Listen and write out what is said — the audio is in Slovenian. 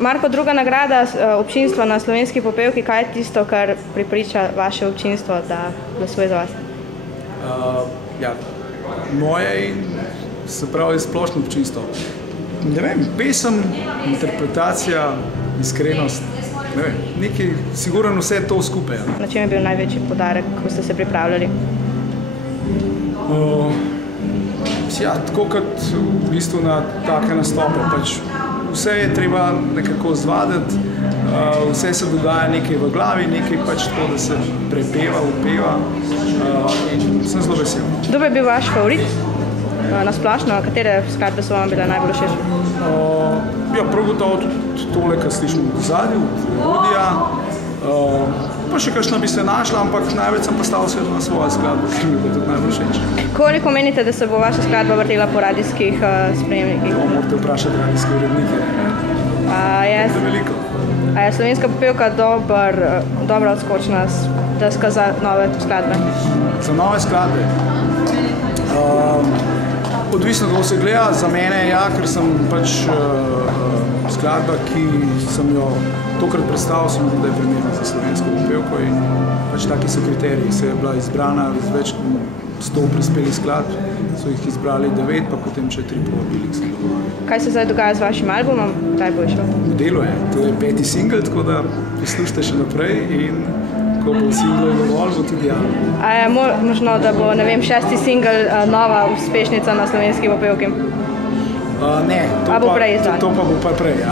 Marko, druga nagrada občinstva na Slovenski popevki, kaj je tisto, kar pripriča vaše občinstvo, da glasuje za vas? Moje in se pravi splošno občinstvo. Ne vem, pesem, interpretacija, iskrenost, ne vem, nekaj, sigurno vse to skupaj. Na čem je bil največji poudarek, ko ste se pripravljali? Tako kot v bistvu na take nastope. Vse je treba nekako zvaditi, vse se dogaja nekaj v glavi, nekaj tako, da se prepeva, upeva in sem zelo vesel. Kdo bi bil vaš favorit? Nasplošno, katere skladbe so vam bile najbolj všeč? Prav gotovo tudi tole, kar slišimo v ozadju, Melodija. Pa še kakšna bi se našla, ampak največ sem postavil se na svoje skladbe, ker mi je tudi najbolj všeč. Koliko menite, da se bo vaša skladba vrtela po radijskih sprejemnikih? To morate vprašati radijske urednike. To je veliko. A je slovenska popevka dobra odskočna deska za nove skladbe? Za nove skladbe? Odvisno, kako se gleda, za mene ker sem skladba, ki sem jo tokrat predstavil, sem da je primerna za slovensko popevko in taki so kriteriji. Se je bila izbrana iz več 100 prispelih skladb, so jih izbrali 9, pa potem še 3 povabili, ki sem dogovarjal. Kaj se zdaj dogaja z vašim albumom? Kdaj bo išel? V delu je. To je 5. singel, tako da poslušajte še naprej in ko bo singel dovolj, bo tudi album. A je možno, da bo, 6. singel nova uspešnica na slovenski popevki? Ne, to pa bo pa prej, ja.